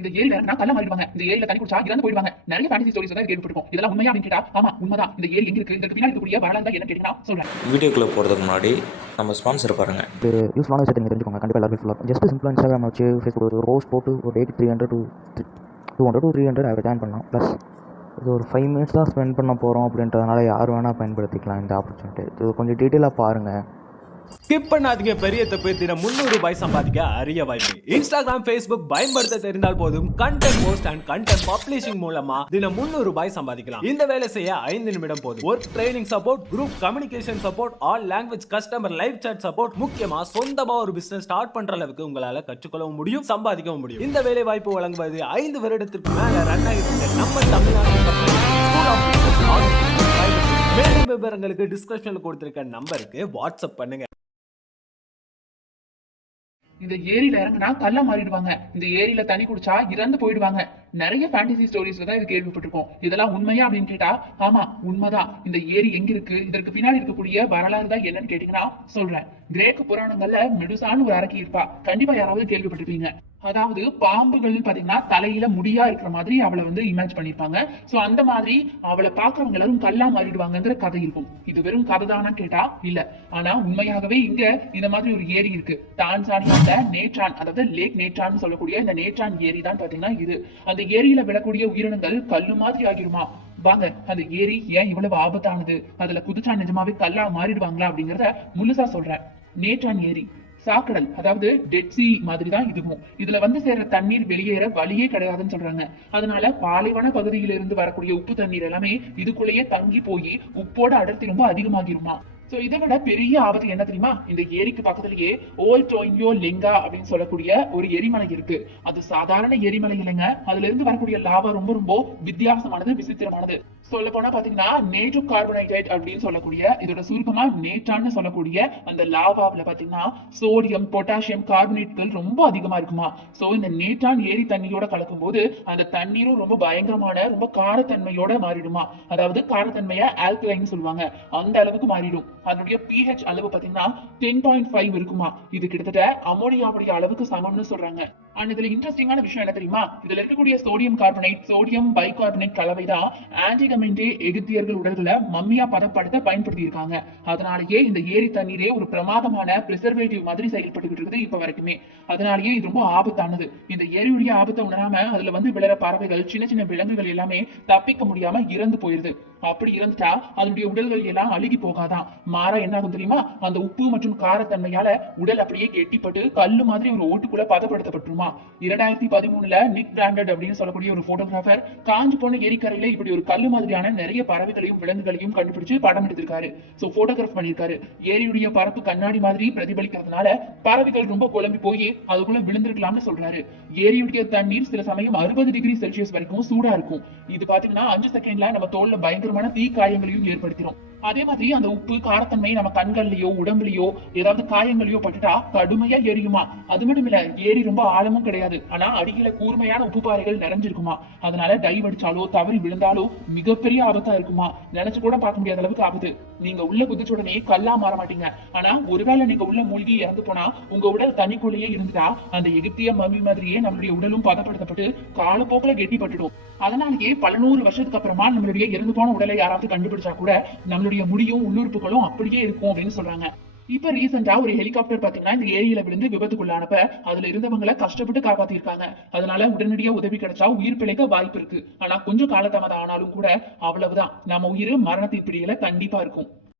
இந்த ஏரியில இறங்கினா கல்ல மாறிடுவாங்க, இந்த ஏரியில தண்ணி குடிச்சா இறந்து போயிடுவாங்க. நிறைய ஃபேண்டசி ஸ்டோரிஸ் தான் கேள்விப்பட்டிருக்கோம். இதெல்லாம் உண்மையா அப்படின்னு கேட்டா ஆமா உண்மைதான். இந்த ஏரி எங்க இருக்கு, இதற்கு பின்னாடி இருக்கக்கூடிய வரலாறு தான் என்ன கேட்டீங்கன்னா சொல்றேன். வீடியோக்குள்ளே போகிறதுக்கு முன்னாடி நம்ம ஸ்பான்சர் பாருங்கள். ஒரு யூஸ்ஃபுல்லான விஷயத்தை நீங்கள் தெரிஞ்சுக்கோங்க. கண்டிப்பாக எல்லாருக்கும் யூஸ்ஃபுல்லாக இருக்கும். ஜஸ்ட் சிம்பிளாக இன்ஸ்டாகிராம் வச்சு ஃபேஸ்புக் ஒரு ரோஸ் போட்டு ஒரு டேக்கு 300 to 300 அவரை ஜாயின் பண்ணலாம். ப்ளஸ் இது ஒரு 5 minutes தான் ஸ்பெண்ட் பண்ண போகிறோம் அப்படின்றதுனால யார் வேணால் பயன்படுத்திக்கலாம் இந்த ஆப்பர்ச்சுனிட்டி. இது கொஞ்சம் டீட்டெயிலாக பாருங்கள். ஸ்கிப் பண்ணாதீங்க. பெரிய தப்பு தினம் 300 ரூபாய் சம்பாதிக்க அரிய வாய்ப்பு. இன்ஸ்டாகிராம், Facebook பயன்படுத்த தெரிந்தால் போதும். Content post and content publishing மூலமா தினம் 300 ரூபாய் சம்பாதிக்கலாம். இந்த வேலை செய்ய 5 நிமிடம் போதும். Work training support, group communication support, all language customer live chat support, முக்கியமா சொந்தமா ஒரு பிசினஸ் ஸ்டார்ட் பண்ற அளவுக்கு உங்களால கற்றுக்கொள்ளவும் முடியும், சம்பாதிக்கவும் முடியும். இந்த வேலை வாய்ப்பு வழங்குவது 5 வருடத்திற்கு மேல ரன் ஆகிட்டு நம்ம தமிழ்நாடு மேலும் விவரங்களுக்கு டிஸ்கிரிப்ஷன்ல கொடுத்திருக்க நம்பருக்கு வாட்ஸ்அப் பண்ணுங்க. இந்த ஏரியில இறங்கினா கல்ல மாறிடுவாங்க, இந்த ஏரியில தண்ணி குடிச்சா இறந்து போயிடுவாங்க. நிறைய ஃபேண்டசி ஸ்டோரிஸ்ல தான் இது கேள்விப்பட்டிருக்கோம். இதெல்லாம் உண்மையா அப்படின்னு கேட்டா ஆமா உண்மைதான். இந்த ஏரி எங்க இருக்கு, இதற்கு பின்னாடி இருக்கக்கூடிய வரலாறு தான் என்னன்னு கேட்டீங்கன்னா சொல்றேன். கிரேக்க புராணங்கள்ல மெடுசான்னு ஒரு அரக்கி இருப்பா. கண்டிப்பா யாராவது கேள்விப்பட்டிருப்பீங்க. அதாவது பாம்புகள் பாத்தீங்கன்னா தலையில முடியா இருக்கிற மாதிரி அவளை வந்து இமேஜ் பண்ணிருப்பாங்க. சோ அந்த மாதிரி அவளை பாக்குறவங்க எல்லாரும் கல்லா மாறிடுவாங்கிற கதை இருக்கும். இது வெறும் கதை தானா கேட்டா இல்ல. ஆனா உண்மையாகவே இங்க இந்த மாதிரி ஒரு ஏரி இருக்கு. டான்சானியால நேட்ரான், அதாவது லேக் நேட்ரான் சொல்லக்கூடிய இந்த நேட்ரான் ஏரி தான் பாத்தீங்கன்னா இது. அந்த ஏரியில விழக்கூடிய உயிரினங்கள் கல்லு மாதிரி ஆகிருமா. வாங்க அந்த ஏரி ஏன் இவ்வளவு ஆபத்தானது, அதுல குதிச்சா நிஜமாவே கல்லா மாறிடுவாங்களா அப்படிங்கறத முழுசா சொல்றேன். நேட்ரான் ஏரி சாக்கடல், அதாவது டெட் சி மாதிரி தான் இதுவும். இதுல வந்து சேர்ற தண்ணீர் வெளியேற வழியே கிடையாதுன்னு சொல்றாங்க. அதனால பாலைவன பகுதியில இருந்து வரக்கூடிய உப்பு தண்ணீர் எல்லாமே இதுக்குள்ளேயே தங்கி போய் உப்போட அடர்த்தி ரொம்ப அதிகமாகிருமா. சோ இதை விட பெரிய ஆபத்து என்ன தெரியுமா, இந்த ஏரிக்கு பக்கத்திலேயே ஓல் டோயியோ லெங்கா அப்படின்னு சொல்லக்கூடிய ஒரு எரிமலை இருக்கு. அது சாதாரண எரிமலை இல்லைங்க. அதுல இருந்து வரக்கூடிய லாவா ரொம்ப ரொம்ப வித்தியாசமானது, விசித்திரமானது. சொல்ல போனா பாத்தீங்கன்னா நேட்ரோ கார்பனேட்டட் அப்படின்னு சொல்லக்கூடிய, இதோட சுருக்கமா நேட்ரான்னு சொல்லக்கூடிய அந்த லாவாவில பாத்தீங்கன்னா சோடியம், பொட்டாசியம் கார்பனேட்கள் ரொம்ப அதிகமா இருக்குமா. சோ இந்த நேட்ரான் ஏரி தண்ணியோட கலக்கும் போது அந்த தண்ணீரும் ரொம்ப பயங்கரமான, ரொம்ப காரத்தன்மையோட மாறிடுமா. அதாவது காரத்தன்மைய ஆல்கலைன்னு சொல்லுவாங்க, அந்த அளவுக்கு மாறிடும். அதனுடைய pH அளவு பாத்தீங்கன்னா 10.5 இருக்குமா. இது கிட்டத்தட்ட அமோனியாவுடைய அளவுக்கு சமம்னு சொல்றாங்க. அண்ட் இதுல இன்ட்ரெஸ்டிங்கான விஷயம் என்ன தெரியுமா, இதுல இருக்கக்கூடிய சோடியம் கார்பனேட், சோடியம் பைகார்பனேட் கலவைதான் ஆன்டிகமெண்டே எகிப்தியர்கள் உடல்களை மம்மியா பதப்படுத்த பயன்படுத்தி இருக்காங்க. அதனாலேயே இந்த ஏரி தண்ணீரே ஒரு பிரமாதமான பிரிசர்வேட்டிவ் மாதிரி செயல்பட்டு இருக்குது இப்ப வரைக்குமே. அதனாலேயே இது ரொம்ப ஆபத்தானது. இந்த ஏரியுடைய ஆபத்தை உணராம அதுல வந்து விளையாட பறவைகள், சின்ன சின்ன விலங்குகள் எல்லாமே தப்பிக்க முடியாம இறந்து போயிருது. அப்படி இருந்துட்டா அதனுடைய உடல்கள் எல்லாம் அழுகி போகாதான், மாறா என்ன ஆகும் தெரியுமா, அந்த உப்பு மற்றும் காரத்தன்மையால உடல் அப்படியே கெட்டிப்பட்டு கல்லு மாதிரி ஒரு ஓட்டுக்குள்ள பதப்படுத்தப்பட்டுருமா. 2013 நிக் பிராண்டட் அப்படின்னு சொல்லக்கூடிய ஒரு போட்டோகிராஃபர் காஞ்சு போன ஏரிக்கரையில இப்படி ஒரு கல்லு மாதிரியான நிறைய பறவைகளையும் விலங்குகளையும் கண்டுபிடிச்சு படம் எடுத்திருக்காரு. சோ போட்டோகிராஃப் பண்ணிருக்காரு. ஏரியுடைய பரப்பு கண்ணாடி மாதிரி பிரதிபலிக்கிறதுனால பறவைகள் ரொம்ப குழம்பி போய் அதுக்குள்ள விழுந்திருக்கலாம்னு சொல்றாரு. ஏரியுடைய தண்ணீர் சில சமயம் 60 டிகிரி செல்சியஸ் வரைக்கும் சூடா இருக்கும். இது பாத்தீங்கன்னா 5 செகண்ட்ல நம்ம தோல்ல பயங்கரமான தீ காயங்களையும் ஏற்படுத்திடும். அதே மாதிரி அந்த உப்பு காரத்தன்மை நம்ம கண்கள்லயோ உடம்புலயோ ஏதாவது காயங்களையோ பட்டுட்டா கடுமையா எரியுமா. அது மட்டும் இல்ல, ஏரி ரொம்ப ஆழமும் கிடையாது, ஆனா அடியில கூர்மையான உப்பு பாறைகள் நிறைஞ்சிருக்குமா. அதனால டைவ் அடிச்சாலோ தவறி விழுந்தாலோ மிகப்பெரிய ஆபத்தா இருக்குமா. நினைச்சு கூட பார்க்க முடியாத அளவுக்கு ஆபத்து. நீங்க உள்ள குதிச்ச உடனே கல்லா மாற மாட்டீங்க. ஆனா ஒருவேளை நீங்க உள்ள மூழ்கி இறந்து போனா உங்க உடல் தண்ணிக்குள்ளேயே இருந்துட்டா அந்த எகிப்திய மம்மி மாதிரியே நம்மளுடைய உடலும் பதப்படுத்தப்பட்டு காலப்போக்கில கெட்டிப்பட்டுடும். அதனாலேயே பல 100 வருஷத்துக்கு அப்புறமா நம்மளுடைய இறந்து போன உடலை யாராவது கண்டுபிடிச்சா கூட நம்மளுடைய முடியும் உள்ளுறுப்புகளும் அப்படியே இருக்கும் அப்படின்னு சொல்றாங்க. இப்ப ரீசெண்டா ஒரு ஹெலிகாப்டர் பாத்தீங்கன்னா இந்த ஏரியில விழுந்து விபத்துக்குள்ளானப்ப அதுல இருந்தவங்களை கஷ்டப்பட்டு காப்பாத்திருக்காங்க. அதனால உடனடியா உதவி கிடைச்சா உயிர் பிழைக்க வாய்ப்பு இருக்கு. ஆனா கொஞ்சம் காலதாமதம் ஆனாலும் கூட அவ்வளவுதான், நம்ம உயிர் மரணத்தின் பிடியில கண்டிப்பா இருக்கும்.